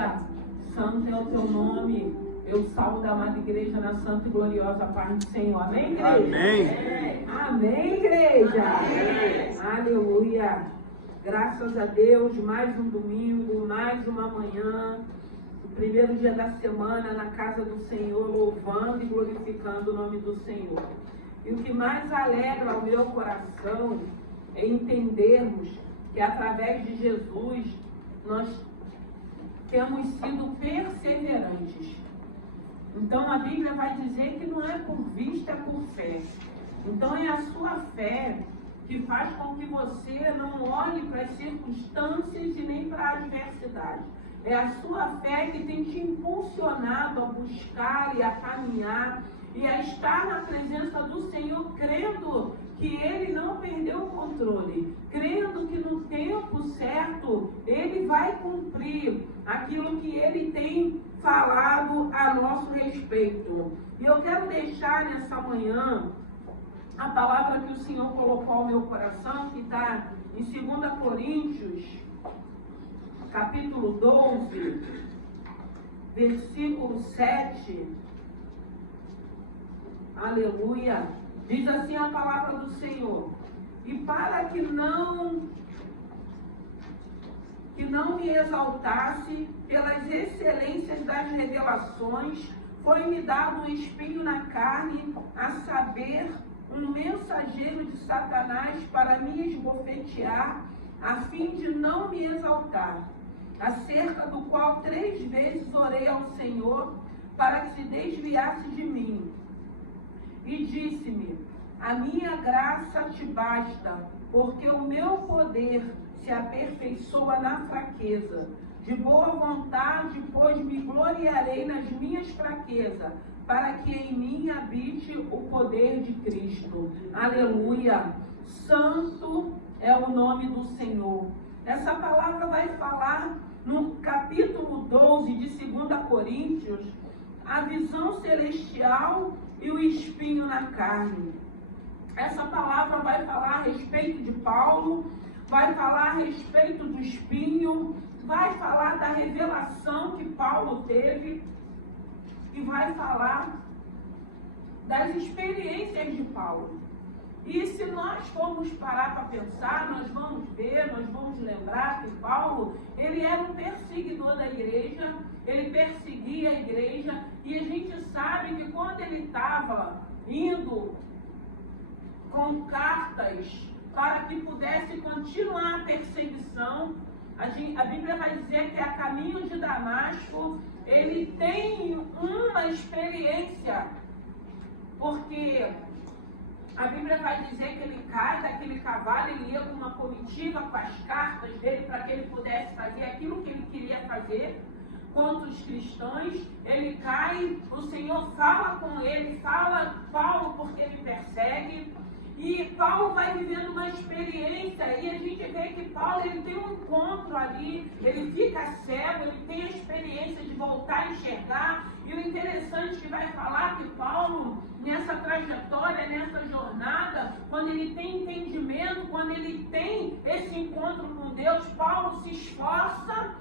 Aleluia. Santo é o teu nome. Eu salvo da amada igreja na santa e gloriosa paz do Senhor. Amém, igreja? Amém. Amém, igreja? Amém. Aleluia. Graças a Deus, mais um domingo, mais uma manhã, o primeiro dia da semana na casa do Senhor, louvando e glorificando o nome do Senhor. E o que mais alegra o meu coração é entendermos que através de Jesus nós temos sido perseverantes. Então a Bíblia vai dizer que não é por vista, é por fé. Então é a sua fé que faz com que você não olhe para as circunstâncias e nem para a adversidade. É a sua fé que tem te impulsionado a buscar e a caminhar e a estar na presença do Senhor, crendo que Ele não perdeu o controle, crendo que no tempo certo Ele vai cumprir aquilo que Ele tem falado a nosso respeito. E eu quero deixar nessa manhã a palavra que o Senhor colocou ao meu coração, que está em 2 Coríntios, capítulo 12, versículo 7. Aleluia. Diz assim a palavra do Senhor: e para que não me exaltasse pelas excelências das revelações, foi-me dado um espinho na carne, a saber, um mensageiro de Satanás para me esbofetear, a fim de não me exaltar, acerca do qual 3 vezes orei ao Senhor para que se desviasse de mim. E disse-me: a minha graça te basta, porque o meu poder se aperfeiçoa na fraqueza. De boa vontade, pois me gloriarei nas minhas fraquezas, para que em mim habite o poder de Cristo. Aleluia! Santo é o nome do Senhor. Essa palavra vai falar no capítulo 12 de 2 Coríntios, a visão celestial e o espinho na carne. Essa palavra vai falar a respeito de Paulo, vai falar a respeito do espinho, vai falar da revelação que Paulo teve e vai falar das experiências de Paulo. E se nós formos parar para pensar, nós vamos ver, nós vamos lembrar que Paulo, ele era um perseguidor da igreja, ele perseguia a igreja, e a gente sabe que quando ele estava indo com cartas para que pudesse continuar a perseguição, a Bíblia vai dizer que a caminho de Damasco, ele tem uma experiência, porque a Bíblia vai dizer que ele cai daquele cavalo, ele ia com uma comitiva com as cartas dele para que ele pudesse fazer aquilo que ele queria fazer contra os cristãos. Ele cai, o Senhor fala com ele, fala: Paulo, porque me persegue. E Paulo vai vivendo uma experiência, e a gente vê que Paulo, ele tem um encontro ali, ele fica cego, ele tem a experiência de voltar a enxergar. E o interessante que vai falar que Paulo, nessa trajetória, nessa jornada, quando ele tem entendimento, quando ele tem esse encontro com Deus, Paulo se esforça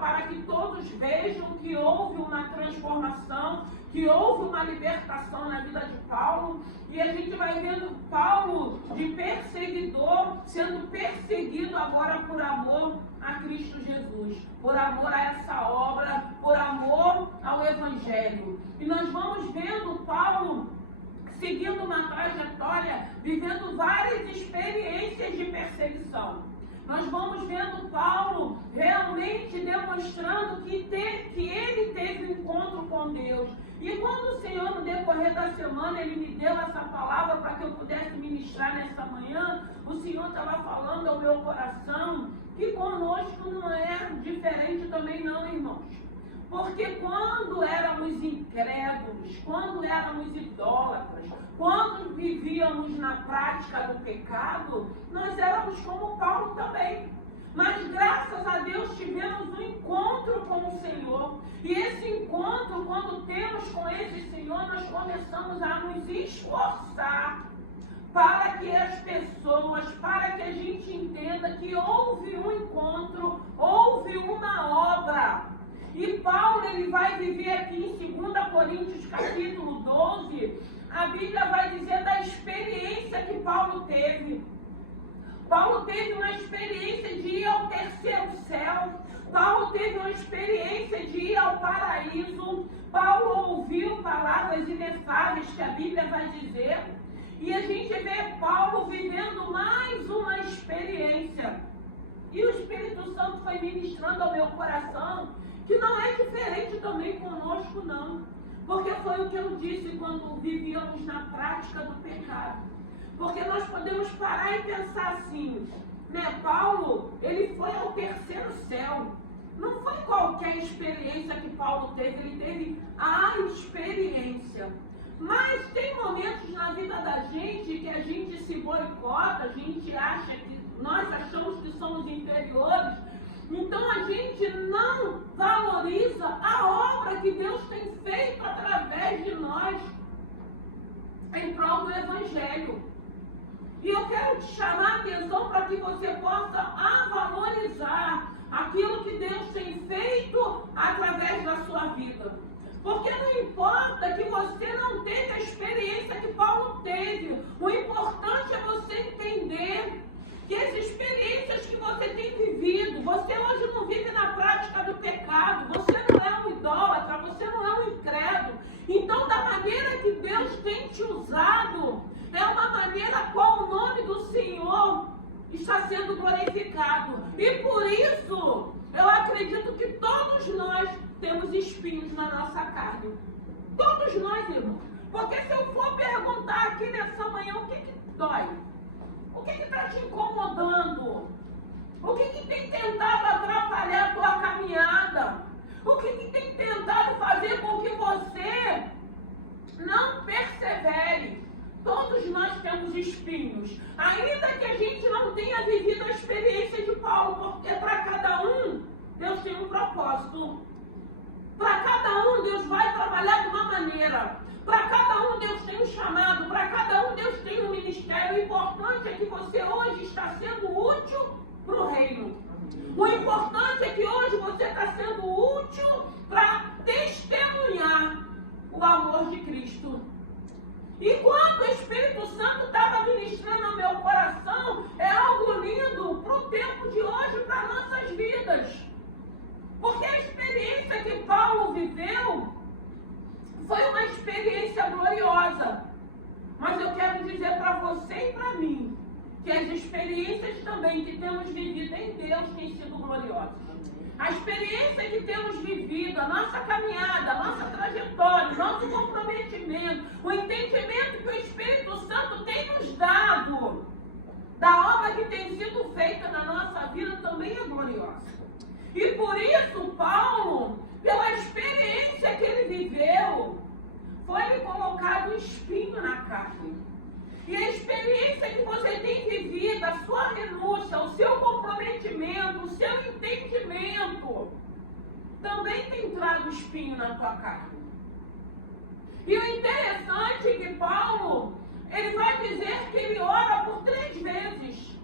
para que todos vejam que houve uma transformação, que houve uma libertação na vida de Paulo. E a gente vai vendo Paulo de perseguidor sendo perseguido agora por amor a Cristo Jesus, por amor a essa obra, por amor ao Evangelho. E nós vamos vendo Paulo seguindo uma trajetória, vivendo várias experiências de perseguição. Nós vamos vendo Paulo realmente demonstrando que ele teve um encontro com Deus. E quando o Senhor, no decorrer da semana, Ele me deu essa palavra para que eu pudesse ministrar nessa manhã, o Senhor estava falando ao meu coração que conosco não é diferente também não, irmãos. Porque quando éramos incrédulos, quando éramos idólatras, quando vivíamos na prática do pecado, nós éramos como Paulo também. Mas graças a Deus tivemos um encontro com o Senhor. E esse encontro, quando temos com esse Senhor, nós começamos a nos esforçar para que as pessoas, para que a gente entenda que houve um encontro, houve uma obra E Paulo, ele vai viver aqui em 2 Coríntios capítulo 12, a Bíblia vai dizer da experiência que Paulo teve. Paulo teve uma experiência de ir ao terceiro céu. Paulo teve uma experiência de ir ao paraíso. Paulo ouviu palavras inefáveis que a Bíblia vai dizer. E a gente vê Paulo vivendo mais uma experiência. E o Espírito Santo foi ministrando ao meu coração que não é diferente também conosco, não. Porque foi o que eu disse quando vivíamos na prática do pecado. Porque nós podemos parar e pensar assim, né? Paulo, ele foi ao terceiro céu. Não foi qualquer experiência que Paulo teve, ele teve a experiência. Mas tem momentos na vida da gente que a gente se boicota, a gente acha que, nós achamos que somos inferiores, então a gente não valoriza a obra que Deus tem feito através de nós em prol do Evangelho. E eu quero te chamar a atenção para que você possa valorizar aquilo que Deus tem feito através da sua vida. Porque não importa que você não teve a experiência que Paulo teve. O importante é você entender que as experiências que você tem vivido, você hoje não vive na prática do pecado, você não é um idólatra, você não é um incrédulo. Então, da maneira que Deus tem te usado, é uma maneira qual o nome do Senhor está sendo glorificado. E por isso, eu acredito que todos nós temos espinhos na nossa carne. Todos nós, irmão. Porque se eu for perguntar aqui nessa manhã, o que dói? O que está te incomodando? O que tem tentado atrapalhar a tua caminhada? O que tem tentado fazer com que você não persevere? Todos nós temos espinhos. Ainda que a gente não tenha vivido a experiência de Paulo, porque para cada um, Deus tem um propósito. Para cada um, Deus vai trabalhar de uma maneira. Para cada um, Deus tem um chamado. Para cada um, Deus tem um ministério. O importante é que você hoje está sendo útil para o reino. O importante é que hoje você está sendo útil para testemunhar o amor de Cristo. E quando o Espírito Santo estava ministrando ao meu coração, é algo lindo para o tempo de hoje, para nossas vidas. Porque a experiência que Paulo viveu foi uma experiência gloriosa. Mas eu quero dizer para você e para mim que as experiências também que temos vivido em Deus têm sido gloriosas. A experiência que temos vivido, a nossa caminhada, a nossa trajetória, o nosso comprometimento, o entendimento que o Espírito Santo tem nos dado da obra que tem sido feita na nossa vida também é gloriosa. E por isso, Paulo, pela experiência que ele viveu, foi-lhe colocado um espinho na carne. E a experiência que você tem vivido, a sua renúncia, o seu comprometimento, o seu entendimento, também tem trago espinho na tua carne. E o interessante é que Paulo, ele vai dizer que ele ora por 3 vezes.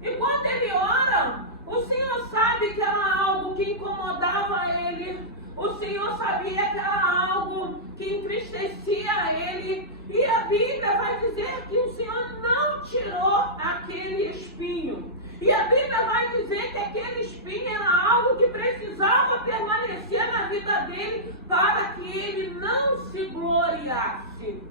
E quando ele ora, o Senhor sabe que era algo que incomodava ele. O Senhor sabia que era algo que entristecia ele. E a Bíblia vai dizer que o Senhor não tirou aquele espinho. E a Bíblia vai dizer que aquele espinho era algo que precisava permanecer na vida dele para que ele não se gloriasse.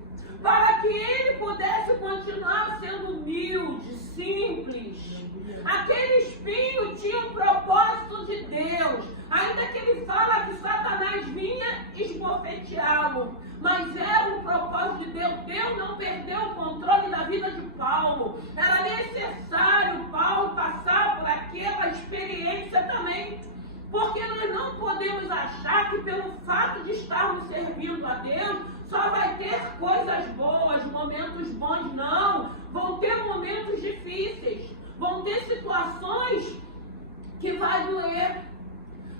Para que ele pudesse continuar sendo humilde, simples. Aquele espinho tinha um propósito de Deus. Ainda que ele fala que Satanás vinha esbofeteá-lo. Mas era um propósito de Deus. Deus não perdeu o controle da vida de Paulo. Era necessário Paulo passar por aquela experiência também. Porque nós não podemos achar que pelo fato de estarmos servindo a Deus, só vai ter coisas boas, momentos bons. Não. Vão ter momentos difíceis. Vão ter situações que vai doer.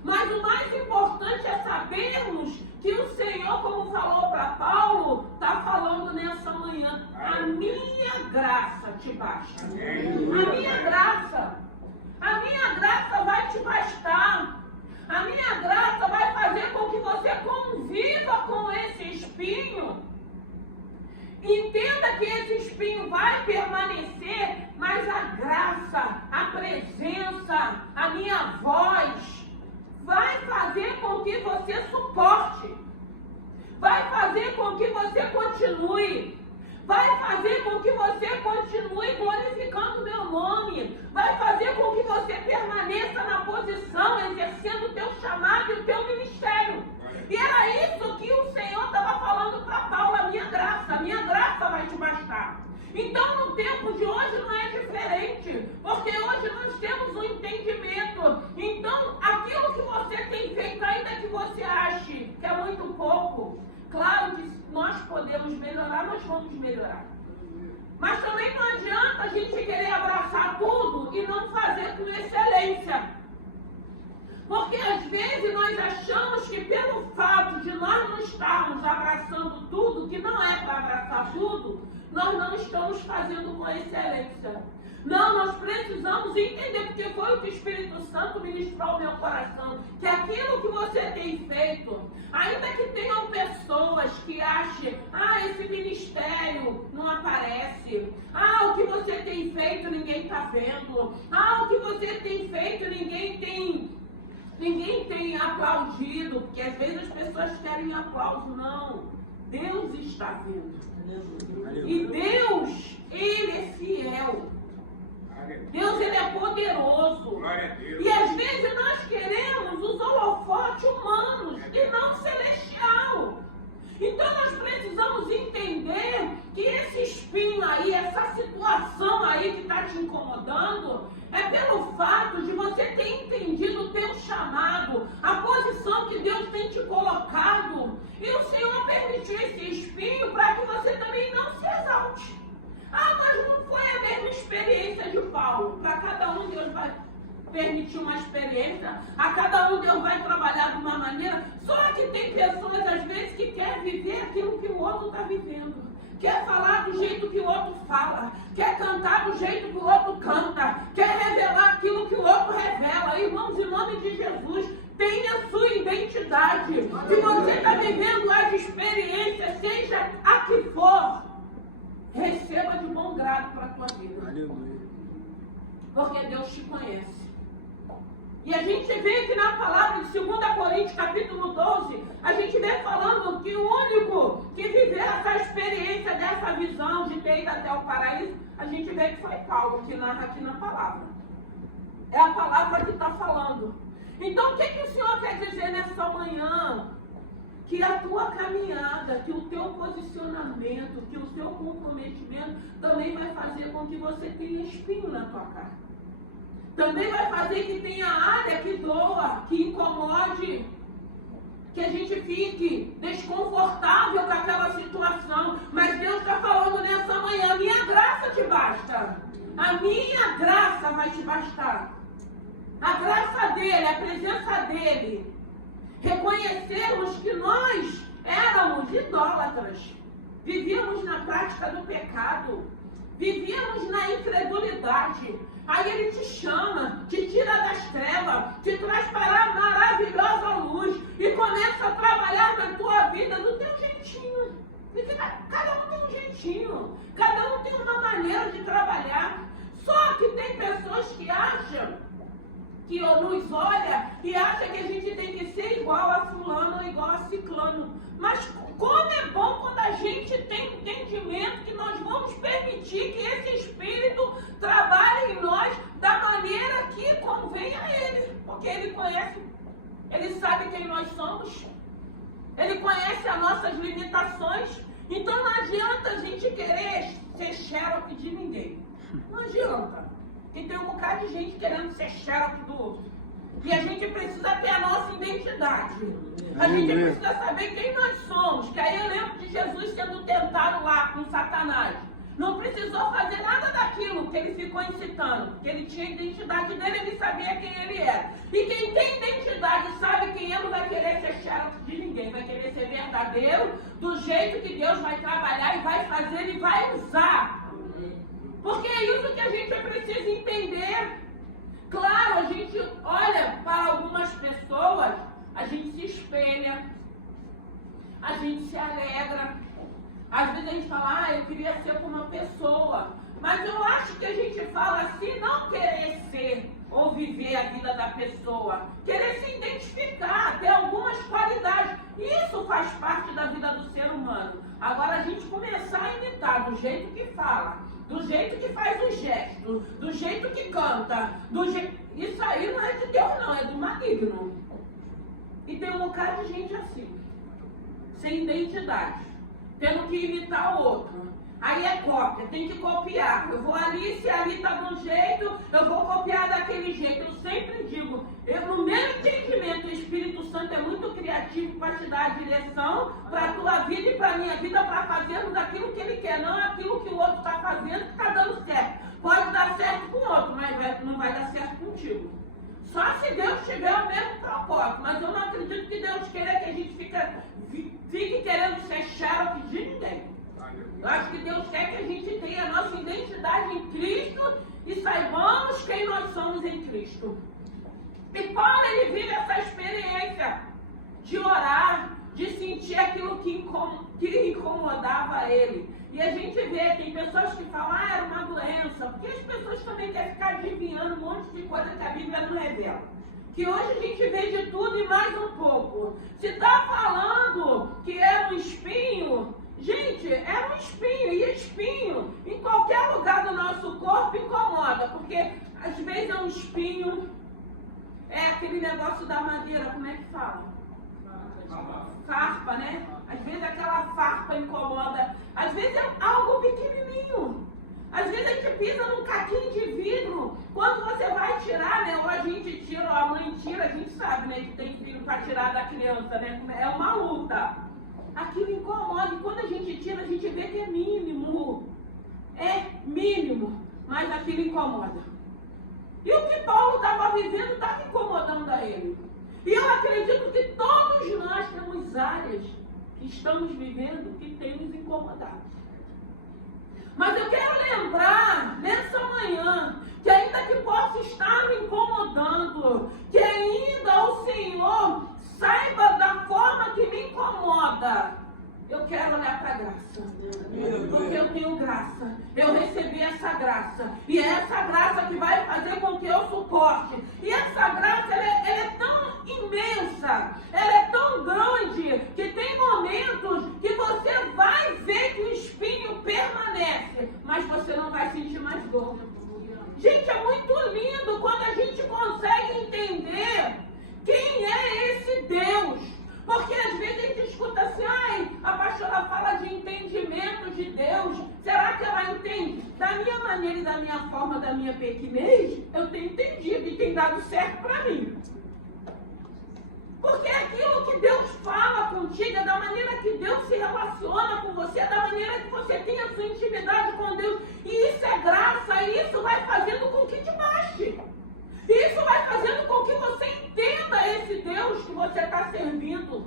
Mas o mais importante é sabermos que o Senhor, como falou para Paulo, está falando nessa manhã: a minha graça te basta. A minha graça vai te bastar. A minha graça minha voz vai fazer com que você suporte, vai fazer com que você continue, vai fazer com que você continue glorificando o meu nome, vai fazer com que você permaneça na posição, exercendo o teu chamado e o teu ministério. E era isso que o Senhor estava falando para Paulo: a minha graça vai te bastar. Então, no tempo de hoje não é diferente, porque hoje nós temos um entendimento. Então, aquilo que você tem feito, ainda que você ache que é muito pouco, claro que nós podemos melhorar, nós vamos melhorar. Mas também não adianta a gente querer abraçar tudo e não fazer com excelência. Porque às vezes nós achamos que pelo fato de nós não estarmos abraçando tudo, que não é para abraçar tudo, nós não estamos fazendo com excelência. Não, nós precisamos entender, porque foi o que o Espírito Santo ministrou ao meu coração, que aquilo que você tem feito, ainda que tenham pessoas que achem, esse ministério não aparece, o que você tem feito ninguém está vendo, o que você tem feito ninguém tem aplaudido, porque às vezes as pessoas querem aplauso. Não, Deus está vendo. E Deus, Ele é fiel. Deus, Ele é poderoso. E às vezes nós queremos os holofotes humanos e não celestial. Então nós precisamos entender que esse espinho aí, essa situação aí que está te incomodando, é pelo fato de você ter entendido o teu chamado, a posição que Deus tem te colocado. E o Senhor permitiu esse espinho para que você também não se exalte. Mas não foi a mesma experiência de Paulo. Para cada um Deus vai permitir uma experiência, a cada um Deus vai trabalhar de uma maneira. Só que tem pessoas às vezes que querem viver aquilo que o outro está vivendo. Quer falar do jeito que o outro fala, quer cantar do jeito que o outro canta, quer revelar aquilo que o outro revela. Irmãos, em nome de Jesus, tenha a sua identidade. Se você está vivendo as experiências, seja a que for, receba de bom grado para a tua vida. Aleluia. Porque Deus te conhece. E a gente vê aqui na palavra de 2 Coríntios, capítulo 12, a gente vê falando que o único que viveu essa experiência dessa visão de ter ido até o paraíso, a gente vê que foi Paulo, que narra aqui na palavra. É a palavra que está falando. Então, o que o Senhor quer dizer nessa manhã? Que a tua caminhada, que o teu posicionamento, que o teu comprometimento também vai fazer com que você tenha espinho na tua cara. Também vai fazer que tenha área que doa, que incomode, que a gente fique desconfortável com aquela situação. Mas Deus está falando nessa manhã: a minha graça te basta. A minha graça vai te bastar. A graça dele, a presença dele. Reconhecermos que nós éramos idólatras. Vivíamos na prática do pecado. Vivíamos na incredulidade. Aí Ele te chama, te tira das trevas, te traz para a maravilhosa luz e começa a trabalhar na tua vida do teu jeitinho. Porque cada um tem um jeitinho, cada um tem uma maneira de trabalhar. Só que tem pessoas que acham, que nos olha e acha que a gente tem que ser igual a fulano ou igual a ciclano. Mas como é bom quando a gente tem entendimento que nós vamos permitir que esse Espírito trabalhe em nós da maneira que convém a Ele. Porque Ele conhece, Ele sabe quem nós somos, Ele conhece as nossas limitações. Então não adianta a gente querer ser xerox de ninguém. Não adianta. E tem um bocado de gente querendo ser xerox do outro. E a gente precisa ter a nossa identidade. A gente precisa saber quem nós somos. Que aí eu lembro de Jesus sendo tentado lá com Satanás. Não precisou fazer nada daquilo que ele ficou incitando. Porque ele tinha a identidade dele, ele sabia quem ele era. E quem tem identidade sabe quem é, não vai querer ser xerox de ninguém. Vai querer ser verdadeiro, do jeito que Deus vai trabalhar e vai fazer e vai usar. Porque é isso que a gente precisa entender. Claro, a gente olha para algumas pessoas, a gente se espelha, a gente se alegra. Às vezes a gente fala, eu queria ser como uma pessoa. Mas eu acho que a gente fala assim, não querer ser ou viver a vida da pessoa, querer se identificar, ter algumas qualidades. Isso faz parte da vida do ser humano. Agora a gente começar a imitar do jeito que fala, do jeito que faz os gestos, do jeito que canta, isso aí não é de Deus não, é do maligno. E tem um bocado de gente assim, sem identidade, tendo que imitar o outro. Aí é cópia, tem que copiar. Eu vou ali, se ali está de um jeito, eu vou copiar daquele jeito. Eu sempre digo, no meu entendimento, o Espírito Santo é muito criativo para te dar a direção para a tua vida e para a minha vida, para fazermos aquilo que Ele quer, não aquilo que o outro está fazendo que está dando certo. Pode dar certo com o outro, mas não vai dar certo contigo. Só se Deus tiver o mesmo propósito. Mas eu não acredito que Deus queira que a gente fique querendo ser xerox de ninguém. Eu acho que Deus quer que a gente tenha a nossa identidade em Cristo e saibamos quem nós somos em Cristo. E Paulo, ele vive essa experiência de orar, de sentir aquilo que incomodava ele. E a gente vê, tem pessoas que falam, era uma doença, porque as pessoas também querem ficar adivinhando um monte de coisa que a Bíblia não revela. Que hoje a gente vê de tudo e mais um pouco. Se está falando que era um espinho, gente, era um espinho, e espinho em qualquer lugar do nosso corpo incomoda, porque às vezes é um espinho, é aquele negócio da madeira, como é que fala? Farpa, né? Às vezes aquela farpa incomoda, às vezes é algo pequenininho. Às vezes a gente pisa num caquinho de vidro, quando você vai tirar, né? Ou a gente tira, ou a mãe tira, a gente sabe, né? Que tem filho para tirar da criança, né? É uma luta. Aquilo incomoda, e quando a gente tira, a gente vê que é mínimo. É mínimo, mas aquilo incomoda. E o que Paulo estava vivendo estava incomodando a ele. E eu acredito que todos nós temos áreas que estamos vivendo que tem nos incomodado. Mas eu quero lembrar nessa manhã que ainda que possa estar me incomodando, que ainda o Senhor saiba da forma que me incomoda, eu quero olhar para a graça. Porque eu tenho graça. Eu recebi essa graça. E é essa graça que vai fazer com que eu suporte. E essa graça, ela é tão imensa, ela é tão grande, que tem momentos que você vai ver que o espinho permanece, mas você não vai sentir mais dor. Gente, é muito lindo quando a gente consegue entender quem é esse Deus. Porque às vezes a gente escuta assim, a pastora fala de entendimento de Deus. Será que ela entende? Da minha maneira e da minha forma, da minha pequenez, eu tenho entendido e tem dado certo para mim. Porque aquilo que Deus fala contigo, é da maneira que Deus se relaciona com você, é da maneira que você tem a sua intimidade com Deus. E isso é graça, e isso vai fazendo com que te baste. Isso vai fazendo com que você entenda esse Deus que você está servindo.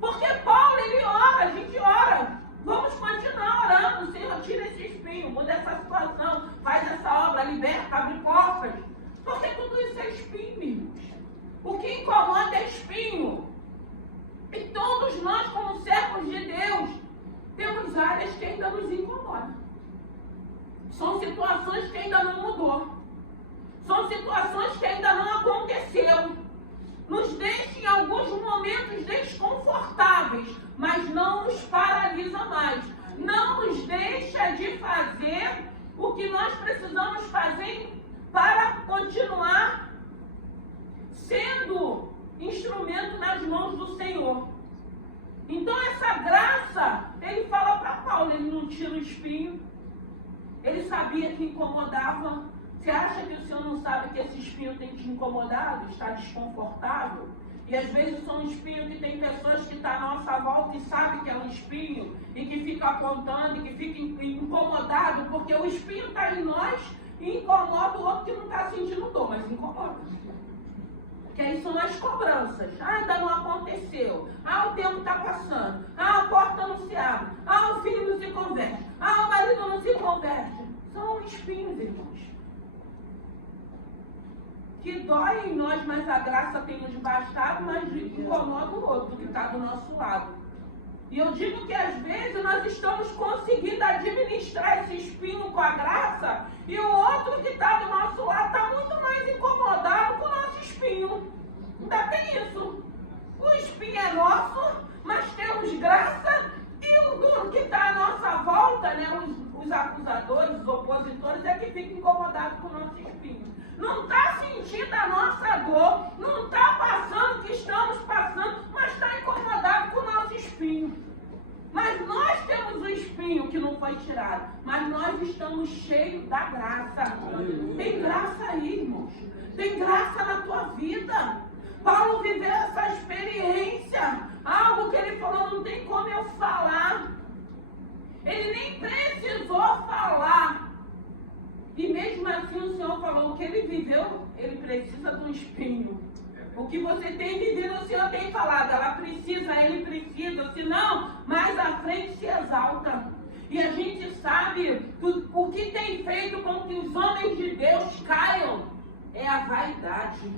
Porque Paulo, ele ora, a gente ora. Vamos continuar orando. Senhor, tira esse espinho, muda essa situação, faz essa obra, liberta, abre portas. Porque tudo isso é espinho, irmãos. O que incomoda é espinho. E todos nós, como servos de Deus, temos áreas que ainda nos incomodam. São situações que ainda não mudou. São situações que ainda não aconteceu. Nos deixam em alguns momentos desconfortáveis, mas não nos paralisa mais. Não nos deixa de fazer o que nós precisamos fazer para continuar sendo instrumento nas mãos do Senhor. Então essa graça, ele fala para Paulo, ele não tira o espinho. Ele sabia que incomodava. Você acha que o Senhor não sabe que esse espinho tem te incomodado, está desconfortável? E às vezes são espinhos que tem pessoas que estão à nossa volta e sabem que é um espinho, e que ficam apontando, e que ficam incomodados, porque o espinho está em nós e incomoda o outro que não está sentindo dor, mas incomoda. Que aí são as cobranças. Ainda não aconteceu. O tempo está passando. A porta não se abre. O filho não se converte. O marido não se converte. São espinhos, irmãos. Que dói em nós, mas a graça tem nos bastado, mas incomoda o outro que está do nosso lado. E eu digo que às vezes nós estamos conseguindo administrar esse espinho com a graça e o outro que está do nosso lado está muito mais incomodado com o nosso espinho. Ainda tem isso. O espinho é nosso, mas temos graça e o duro que está à nossa volta, né, os acusadores, os opositores, é que fica incomodado com o nosso espinho. Não está sentindo a nossa dor, não está passando o que estamos passando, mas está incomodado com o nosso espinho. Mas nós temos um espinho que não foi tirado, mas nós estamos cheios da graça. Tem graça aí, irmãos. Tem graça na tua vida. Paulo viveu essa experiência, algo que ele falou, não tem como eu falar. Ele nem precisou falar. E mesmo assim o Senhor falou, o que ele viveu, ele precisa de um espinho. O que você tem vivido, o Senhor tem falado, ela precisa, ele precisa, senão mais à frente se exalta. E a gente sabe o que tem feito com que os homens de Deus caiam é a vaidade,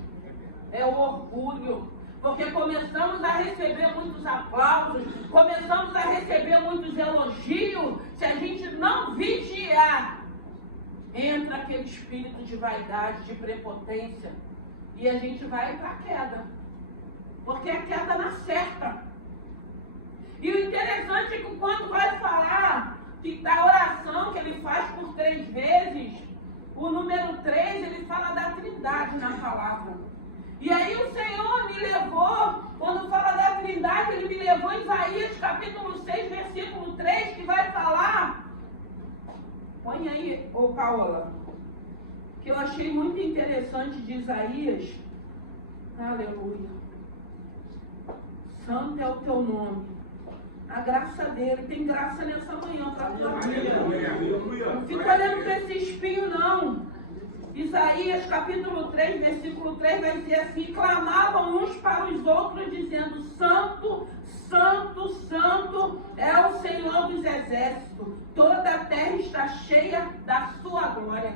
é o orgulho. Porque começamos a receber muitos aplausos, começamos a receber muitos elogios, se a gente não vigiar, entra aquele espírito de vaidade, de prepotência, e a gente vai para a queda, porque a queda não acerta. E o interessante é que quando vai falar da oração que ele faz por 3 vezes, o número 3, ele fala da Trindade na palavra. E aí o Senhor me levou, quando fala da Trindade, ele me levou em Isaías capítulo 6, versículo 3, que vai falar. Põe aí, ô Paola, que eu achei muito interessante de Isaías. Aleluia. Santo é o teu nome. A graça dele, tem graça nessa manhã para a tua vida. Não fica olhando para esse espinho, não. Isaías capítulo 3, versículo 3 vai dizer assim: clamavam uns para os outros, dizendo: Santo, Santo, Santo é o Senhor dos exércitos, toda a terra está cheia da sua glória.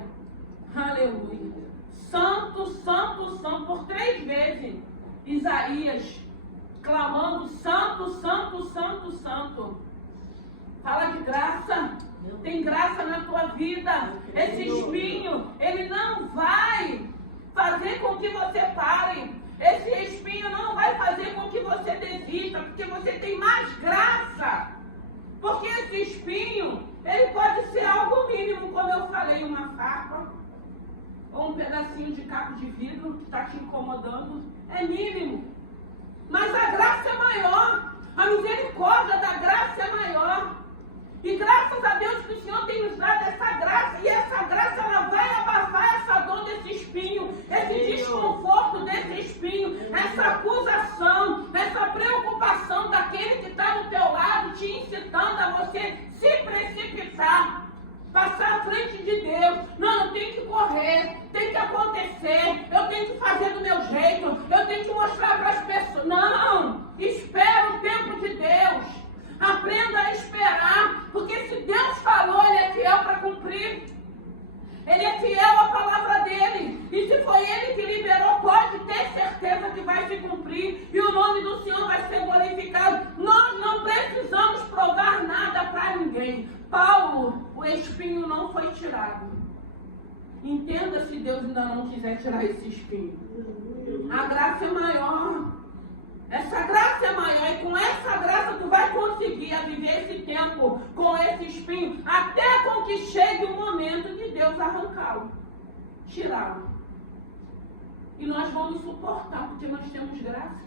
Aleluia. Santo, Santo, Santo, por 3 vezes Isaías clamando: Santo, Santo, Santo, Santo. Fala de graça. Tem graça na tua vida. Esse espinho, ele não vai fazer com que você pare. Esse espinho não vai fazer com que você desista, porque você tem mais graça. Porque esse espinho, ele pode ser algo mínimo, como eu falei, uma faca ou um pedacinho de caco de vidro que está te incomodando. É mínimo. Mas a graça é maior. A misericórdia da graça é maior. E graças a Deus que o Senhor tem nos dado essa graça, e essa graça ela vai abafar essa dor desse espinho, esse desconforto desse espinho, essa acusação, essa preocupação daquele que está do teu lado, te incitando a você se precipitar, passar à frente de Deus. Não, eu tenho que correr, tem que acontecer, eu tenho que fazer do meu jeito, eu tenho que mostrar para as pessoas. Não, espera o tempo de Deus. Aprenda a esperar, porque se Deus falou, Ele é fiel para cumprir. Ele é fiel à palavra dEle. E se foi Ele que liberou, pode ter certeza que vai se cumprir. E o nome do Senhor vai ser glorificado. Nós não precisamos provar nada para ninguém. Paulo, o espinho não foi tirado. Entenda se Deus ainda não quiser tirar esse espinho. A graça é maior. Essa graça é maior, e com essa graça tu vai conseguir viver esse tempo com esse espinho, até com que chegue o momento de Deus arrancá-lo, tirá-lo. E nós vamos suportar, porque nós temos graça,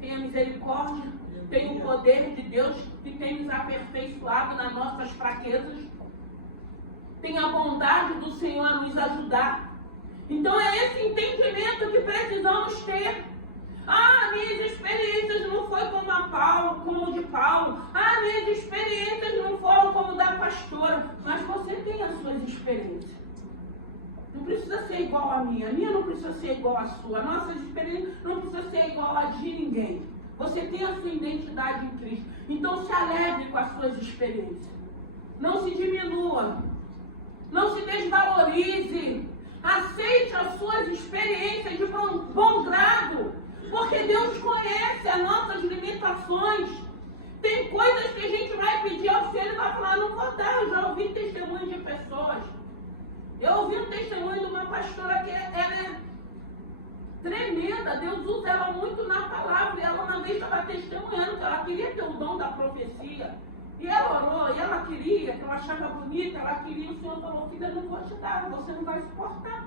tem a misericórdia, tem o poder de Deus que tem nos aperfeiçoado nas nossas fraquezas, tem a bondade do Senhor a nos ajudar. Então é esse entendimento que precisamos ter. Minhas experiências não foram como o de Paulo. Minhas experiências não foram como da pastora. Mas você tem as suas experiências. Não precisa ser igual a minha não precisa ser igual à sua. A nossa experiência não precisa ser igual a de ninguém. Você tem a sua identidade em Cristo. Então se alegre com as suas experiências. Não se diminua. Não se desvalorize. Aceite as suas experiências de bom grado. Porque Deus conhece as nossas limitações. Tem coisas ouvi um testemunho de uma pastora que ela é tremenda. Deus usa ela muito na palavra. E ela uma vez estava testemunhando que ela queria ter o dom da profecia. E ela orou, e ela queria, que ela achava bonita, ela queria. O Senhor falou: filha, eu não vou te dar, você não vai suportar.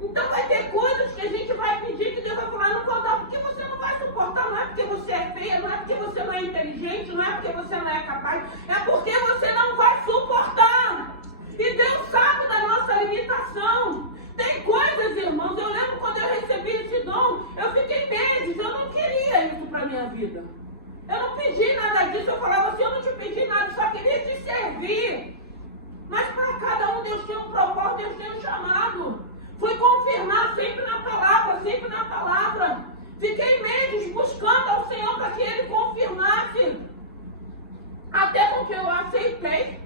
Então vai ter coisas que a gente vai pedir que Deus vai falar: não vou dar, porque você não vai suportar. Não é porque você é feia, não é porque você não é inteligente, não é porque você não é capaz, é porque você não vai suportar. E Deus sabe da nossa limitação. Tem coisas, irmãos, eu lembro quando eu recebi esse dom, eu fiquei meses, eu não queria isso para a minha vida. Eu não pedi nada disso, eu falava assim: eu não te pedi nada, só queria te servir. Mas para cada um Deus tem um propósito, Deus tem um chamado. Fui confirmar sempre na palavra, sempre na palavra. Fiquei meses buscando ao Senhor para que Ele confirmasse. Até porque eu aceitei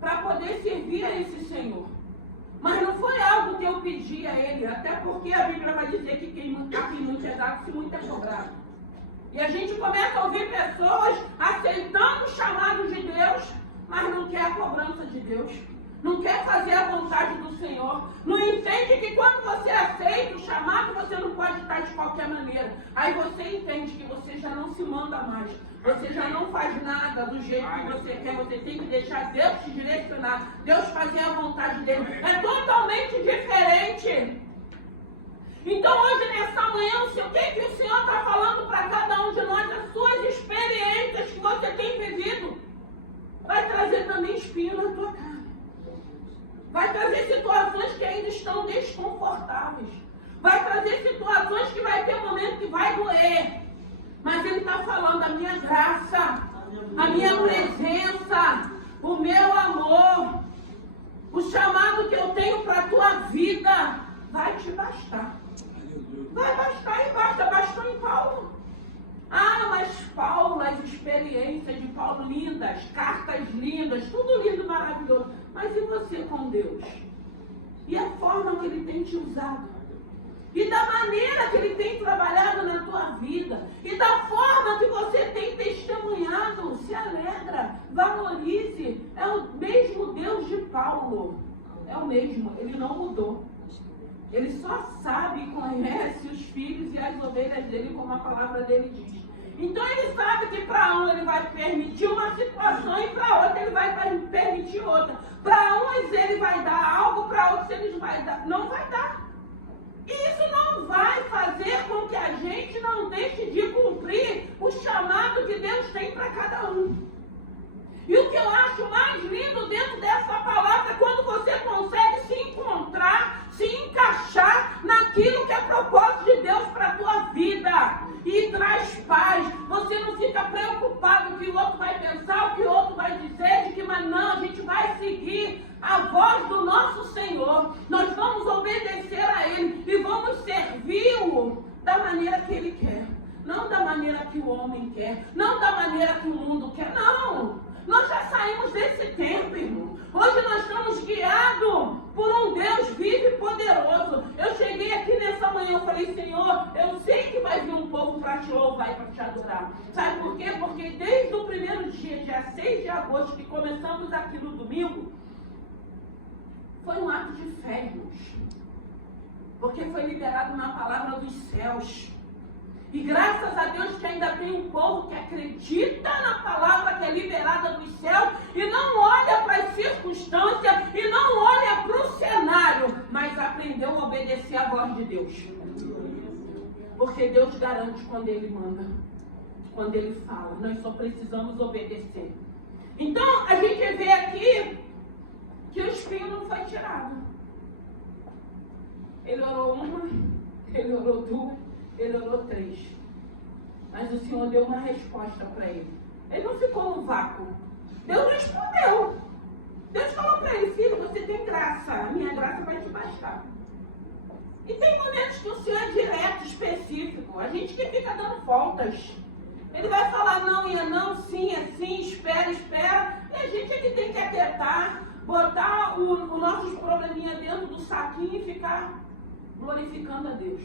para poder servir a esse Senhor. Mas não foi algo que eu pedi a Ele, até porque a Bíblia vai dizer que quem muito é dado, se muito é cobrado. E a gente começa a ouvir pessoas aceitando os chamados de Deus, mas não quer a cobrança de Deus. Não quer fazer a vontade do Senhor. Não entende que quando você aceita o chamado, você não pode estar de qualquer maneira. Aí você entende que você já não se manda mais. Você já não faz nada do jeito que você quer. Você tem que deixar Deus te direcionar. Deus fazer a vontade dele. É totalmente diferente. Então hoje, nessa manhã, o que o Senhor está falando para cada um de nós? As suas experiências que você tem vivido vai trazer também espinho na tua cara. Vai trazer situações que ainda estão desconfortáveis. Vai trazer situações que vai ter um momento que vai doer. Mas Ele está falando: a minha graça, a minha presença, o meu amor, o chamado que eu tenho para a tua vida vai te bastar. Vai bastar e basta. Bastou em Paulo. Ah, mas Paulo, as experiências de Paulo lindas, cartas lindas, tudo lindo, maravilhoso. Mas e você com Deus? E a forma que Ele tem te usado? E da maneira que Ele tem trabalhado na tua vida? E da forma que você tem testemunhado? Se alegra, valorize. É o mesmo Deus de Paulo. É o mesmo, Ele não mudou. Ele só sabe e conhece os filhos e as ovelhas dele, como a palavra dele diz. Então Ele sabe que para um Ele vai permitir uma situação e para outra Ele vai permitir outra. Para uns Ele vai dar algo, para outros Ele não vai dar. E isso não vai fazer com que a gente não deixe de cumprir o chamado que Deus tem para cada um. E o que eu acho mais lindo dentro dessa palavra é quando você consegue se encontrar, se encaixar naquilo que é propósito de Deus para a tua vida. E traz paz. Você não fica preocupado o que o outro vai pensar, o que o outro vai dizer, de que mas não, a gente vai seguir a voz do nosso Senhor. Nós vamos obedecer a Ele e vamos servi-lo da maneira que Ele quer. Não da maneira que o homem quer, não da maneira que o mundo quer, não. Nós já saímos desse tempo, irmão. Hoje nós estamos guiados por um Deus vivo e poderoso. Eu cheguei aqui nessa manhã e falei: Senhor, eu sei que vai vir um povo para te louvar e para te adorar. Sabe por quê? Porque desde o primeiro dia 6 de agosto, que começamos aqui no domingo, foi um ato de fé, irmãos. Porque foi liberado uma palavra dos céus. E graças a Deus que ainda tem um povo que acredita na palavra que é liberada dos céus e não olha para as circunstâncias e não olha para o cenário, mas aprendeu a obedecer à voz de Deus. Porque Deus garante quando Ele manda, quando Ele fala. Nós só precisamos obedecer. Então, a gente vê aqui que o espinho não foi tirado. Ele orou uma, ele orou duas, ele orou 3. Mas o Senhor deu uma resposta para ele. Ele não ficou no vácuo. Deus respondeu. Deus falou para ele: filho, você tem graça. A minha graça vai te bastar. E tem momentos que o Senhor é direto, específico. A gente que fica dando voltas. Ele vai falar não e é não, sim é sim, espera, espera. E a gente é que tem que aquietar, botar os nossos probleminhas dentro do saquinho e ficar glorificando a Deus.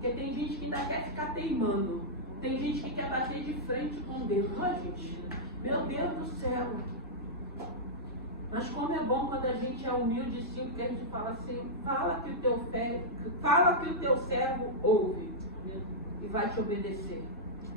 Porque tem gente que ainda quer ficar teimando. Tem gente que quer bater de frente com Deus. Ó, gente, meu Deus do céu. Mas como é bom quando a gente é humilde, sim, porque a gente fala assim, fala que o teu servo ouve e vai te obedecer.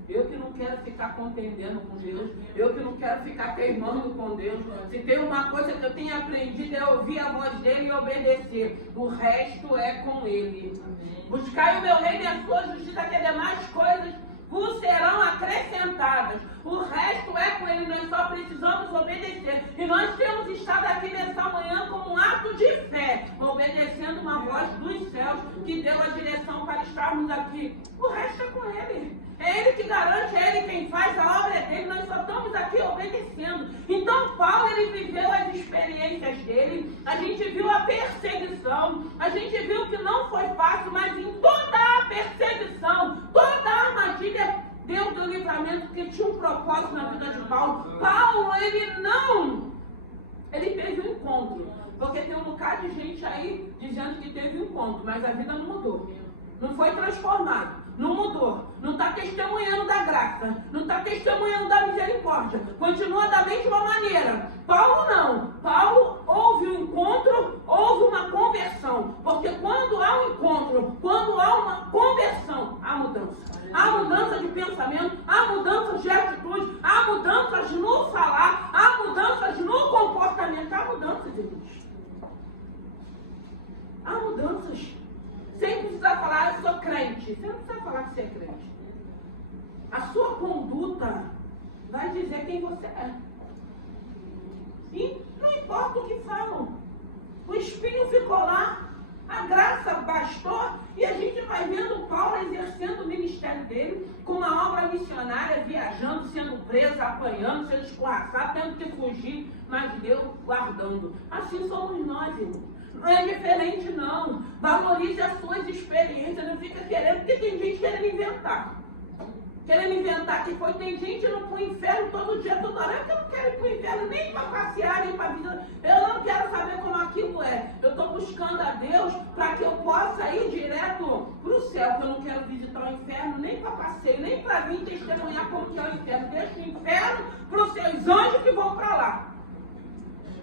Eu que não quero ficar contendendo com Deus, eu que não quero ficar teimando com Deus. Se tem uma coisa que eu tenho aprendido é ouvir a voz dele e obedecer. O resto é com ele. Buscai o meu reino e a sua justiça, que demais coisas vos serão acrescentadas. O resto é com ele, nós só precisamos obedecer. E nós temos estado aqui nessa manhã como um ato de fé, obedecendo uma voz dos céus que deu a direção para estarmos aqui. O resto é com ele. É ele que garante, é ele quem faz, a obra é dele, nós só estamos aqui obedecendo. Então Paulo, ele viveu as experiências dele, a gente viu a perseguição, a gente viu que não foi fácil, mas em toda a perseguição, toda a armadilha, Deus deu livramento, porque tinha um propósito na vida de Paulo. Paulo, ele teve um encontro, porque tem um bocado de gente aí dizendo que teve um encontro, mas a vida não mudou, não foi transformado. Não mudou, não está testemunhando da graça, não está testemunhando da misericórdia, continua da mesma maneira. Paulo não, Paulo houve um encontro, houve uma conversão, porque quando há um encontro, quando há uma conversão, há mudança. Há mudança de pensamento, há mudanças de atitude, há mudanças no falar, há mudanças no comportamento, há mudanças, gente. Há mudanças. Sem precisar falar, eu sou crente. Você não precisa falar que você é crente. A sua conduta vai dizer quem você é. E não importa o que falam. O espinho ficou lá, a graça bastou, e a gente vai vendo Paulo exercendo o ministério dele, com uma obra missionária, viajando, sendo preso, apanhando, sendo escorraçado, tendo que fugir, mas Deus guardando. Assim somos nós, irmãos. Não é diferente, não. Valorize as suas experiências. Não fica querendo, porque tem gente querendo inventar. Querendo inventar que foi. Tem gente indo para o inferno todo dia, toda hora. Eu não quero ir para o inferno nem para passear, nem para visitar. Eu não quero saber como aquilo é. Eu estou buscando a Deus para que eu possa ir direto para o céu. Porque eu não quero visitar o inferno nem para passeio, nem para vir testemunhar como que é o inferno. Deixa o inferno para os seus anjos que vão para lá.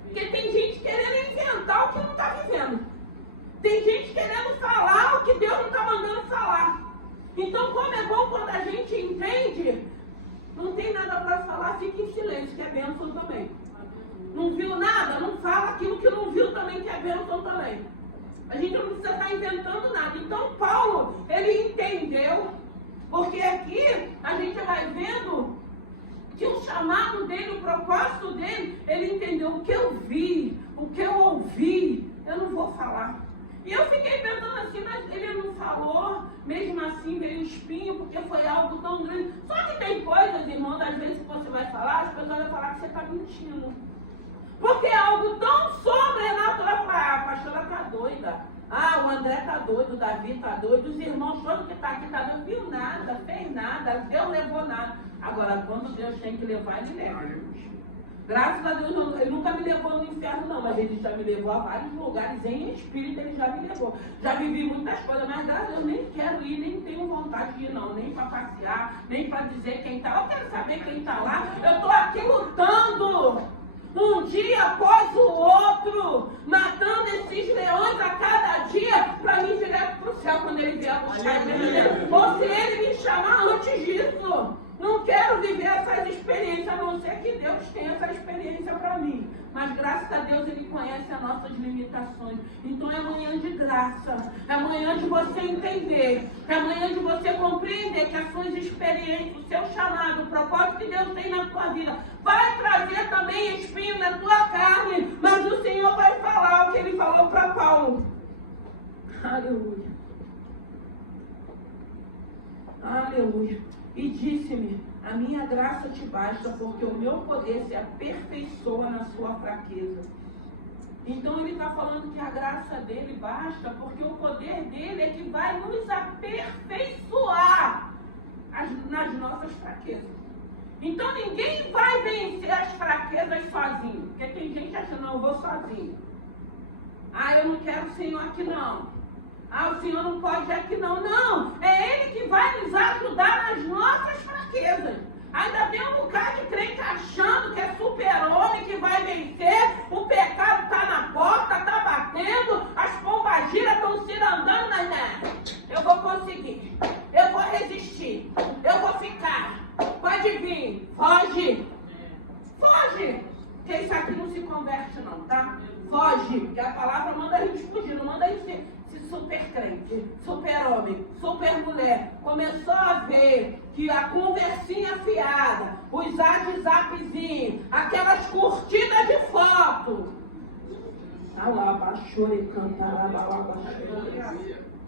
Porque tem gente querendo inventar o que não está vivendo. Tem gente querendo falar o que Deus não está mandando falar. Então, como é bom quando a gente entende, não tem nada para falar, fica em silêncio, que é bênção também. Não viu nada? Não fala aquilo que não viu também, que é bênção também. A gente não precisa estar inventando nada. Então, Paulo, ele entendeu, porque aqui a gente vai vendo que o chamado dele, o propósito dele, ele entendeu o que eu vi, o que eu ouvi, eu não vou falar. E eu fiquei pensando assim, mas ele não falou, mesmo assim veio o espinho, porque foi algo tão grande. Só que tem coisas, irmãos, às vezes que você vai falar, as pessoas vão falar que você está mentindo. Porque é algo tão sobrenatural. A pastora está doida. Ah, o André está doido, o Davi está doido, os irmãos todos que estão aqui estão doido, viu nada, fez nada, Deus levou nada. Agora, quando Deus tem que levar, ele leva. Graças a Deus, ele nunca me levou no inferno, não, mas ele já me levou a vários lugares em espírito, ele já me levou. Já vivi muitas coisas, mas graças a Deus nem quero ir, nem tenho vontade de ir, não, nem para passear, nem para dizer quem está lá. Eu quero saber quem está lá. Eu estou aqui lutando. Um dia após o outro, matando esses leões a cada dia, para mim direto para o céu quando ele vier buscar. Ou se ele me chamar antes disso. Não quero viver essas experiências, a não ser que Deus tenha essa experiência para mim. Mas graças a Deus Ele conhece as nossas limitações. Então é manhã de graça, é manhã de você entender, é manhã de você compreender que as suas experiências, o seu chamado, o propósito que Deus tem na sua vida, vai trazer também espinho na tua carne, mas o Senhor vai falar o que Ele falou para Paulo. Aleluia. Aleluia. E disse-me, a minha graça te basta, porque o meu poder se aperfeiçoa na sua fraqueza. Então ele está falando que a graça dele basta, porque o poder dele é que vai nos aperfeiçoar nas nossas fraquezas. Então ninguém vai vencer as fraquezas sozinho. Porque tem gente achando, não, eu vou sozinho. Ah, eu não quero o Senhor aqui não. Ah, o Senhor não pode aqui não. Não, é Ele que vai nos ajudar nas nossas fraquezas. Ainda tem um bocado de crente achando que é super-homem, que vai vencer o pecado. foge, porque a palavra manda a gente fugir, não manda a gente ser super crente, super homem, super mulher. Começou a ver que a conversinha fiada, os WhatsAppzinhos, aquelas curtidas de foto.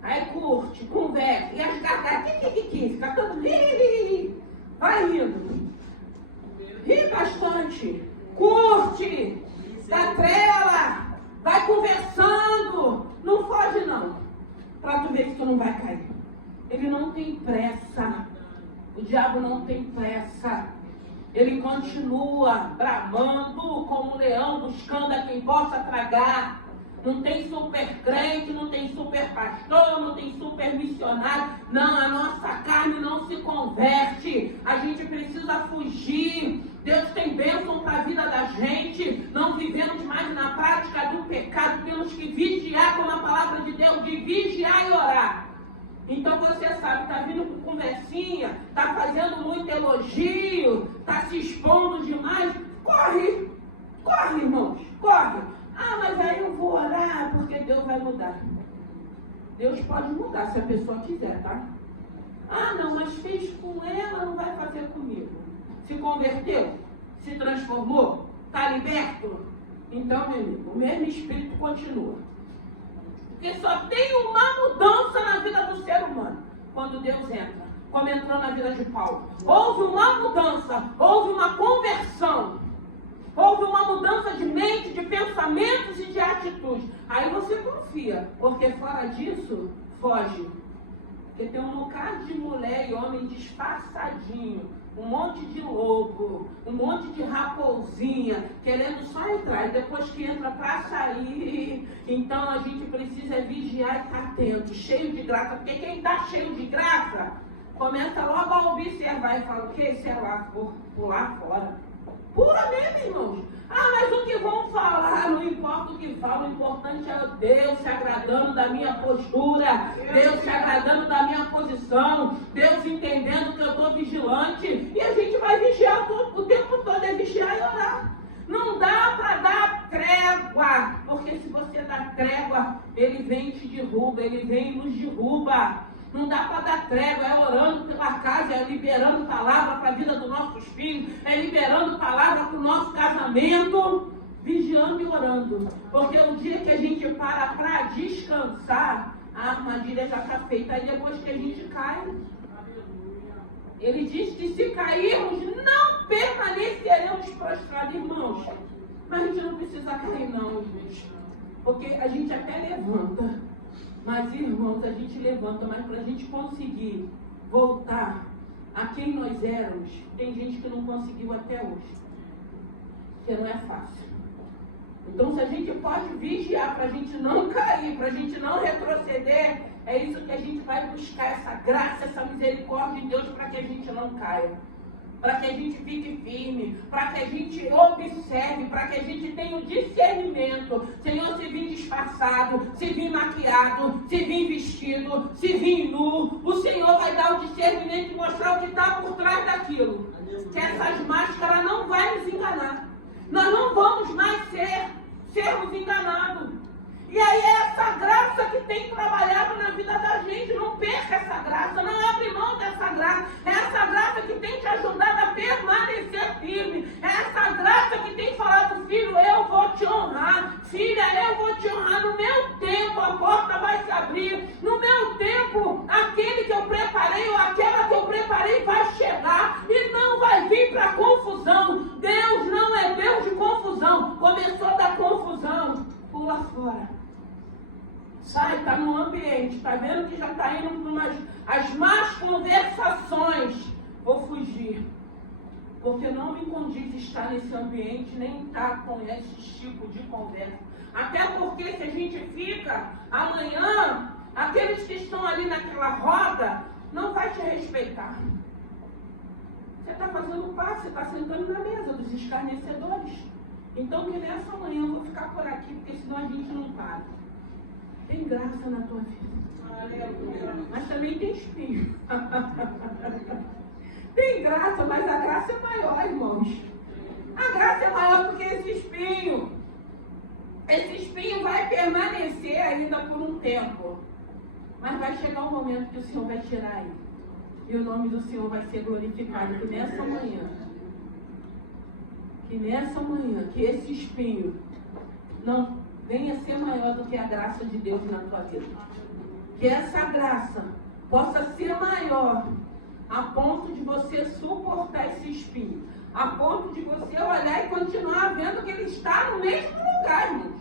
Aí curte, conversa, e as gatas, fica todo vai rindo. Ri bastante, curte, dá trela, vai conversando, não foge não, pra tu ver que tu não vai cair. Ele não tem pressa, o diabo não tem pressa, ele continua bramando como um leão, buscando a quem possa tragar. Não tem super crente, não tem super pastor, não tem super missionário. Não, a nossa carne não se converte. A gente precisa fugir. Deus tem bênção para a vida da gente. Não vivemos mais na prática do pecado. Temos que vigiar, como a palavra de Deus diz, vigiar e orar. Então você sabe, está vindo com conversinha, está fazendo muito elogio, está se expondo demais. Corre, corre, irmãos, corre. Ah, mas aí eu vou orar porque Deus vai mudar. Deus pode mudar se a pessoa quiser, tá? Ah, não, mas fez com ela, não vai fazer comigo. Se converteu? Se transformou? Está liberto? Então, meu amigo, o mesmo Espírito continua. Porque só tem uma mudança na vida do ser humano quando Deus entra, como entrou na vida de Paulo. Houve uma mudança, houve uma conversão. Houve uma mudança de mente, de pensamentos e de atitudes. Aí você confia, porque fora disso, foge. Porque tem um bocado de mulher e homem disfarçadinho, um monte de lobo, um monte de raposinha, querendo só entrar. E depois que entra para sair, então a gente precisa vigiar e estar atento, cheio de graça. Porque quem está cheio de graça, começa logo a observar e fala, o que? Sei lá, pular fora. Pura mesmo, irmãos. Ah, mas o que vão falar? Não importa o que falam, o importante é Deus se agradando da minha postura, Deus se agradando da minha posição, Deus entendendo que eu estou vigilante. E a gente vai vigiar o tempo todo, é vigiar e orar. Não dá para dar trégua, porque se você dá trégua, ele vem e te derruba, ele vem e nos derruba. Não dá para dar trégua, é orando pela casa, é liberando palavra para a vida dos nossos filhos, é liberando palavra para o nosso casamento, vigiando e orando. Porque o dia que a gente para descansar, a armadilha já está feita. Aí depois que a gente cai, ele diz que se cairmos, não permaneceremos prostrados, irmãos. Mas a gente não precisa cair não, gente. Porque a gente até levanta. Mas, irmãos, a gente levanta, mas para a gente conseguir voltar a quem nós éramos, tem gente que não conseguiu até hoje. Porque não é fácil. Então, se a gente pode vigiar para a gente não cair, para a gente não retroceder, é isso que a gente vai buscar, essa graça, essa misericórdia de Deus para que a gente não caia. Para que a gente fique firme, para que a gente observe, para que a gente tenha o discernimento. Senhor, se vir disfarçado, se vir maquiado, se vir vestido, se vir nu, o Senhor vai dar o discernimento e mostrar o que está por trás daquilo. Que essas máscaras não vão nos enganar. Nós não vamos mais sermos enganados. E aí é essa graça que tem trabalhado na vida da gente. Não perca essa graça, não abre mão dessa graça. É essa graça que tem te ajudado a permanecer firme. É essa graça que tem falado, filho, eu vou te honrar. Filha, eu vou te honrar. No meu tempo a porta vai se abrir. No meu tempo, aquele que eu preparei ou aquela que eu preparei vai chegar. E não vai vir para confusão. Deus não é Deus de confusão. Começou da confusão, pula fora. Sai, está no ambiente, está vendo que já está indo para as más conversações. Vou fugir, porque não me condiz estar nesse ambiente, nem estar com esse tipo de conversa. Até porque se a gente fica, amanhã, aqueles que estão ali naquela roda, não vai te respeitar. Você está fazendo parte, você está sentando na mesa dos escarnecedores. Então que nessa manhã eu vou ficar por aqui, porque senão a gente não para. Tem graça na tua vida. Mas também tem espinho. Tem graça, mas a graça é maior, irmãos. A graça é maior do que esse espinho. Esse espinho vai permanecer ainda por um tempo. Mas vai chegar um momento que o Senhor vai tirar ele. E o nome do Senhor vai ser glorificado. Que nessa manhã, que esse espinho não venha ser maior do que a graça de Deus na tua vida. Que essa graça possa ser maior a ponto de você suportar esse espinho. A ponto de você olhar e continuar vendo que ele está no mesmo lugar, irmãos.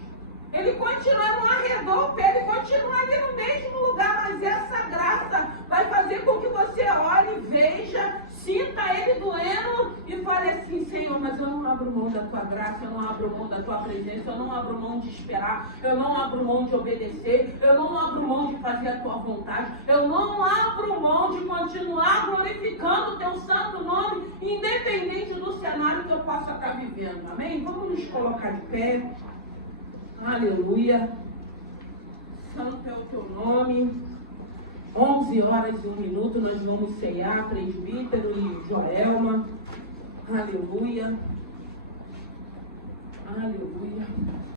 Ele continua, não arredou o pé, ele continua ali no mesmo lugar, mas essa graça vai fazer com que você olhe, veja, sinta ele doendo e fale assim: Senhor, mas eu não abro mão da tua graça, eu não abro mão da tua presença, eu não abro mão de esperar, eu não abro mão de obedecer, eu não abro mão de fazer a tua vontade, eu não abro mão de continuar glorificando o teu santo nome, independente do cenário que eu possa estar vivendo. Amém? Vamos nos colocar de pé. Aleluia. Santo é o teu nome. 11h01, nós vamos ceiar, presbítero e Joelma. Aleluia. Aleluia.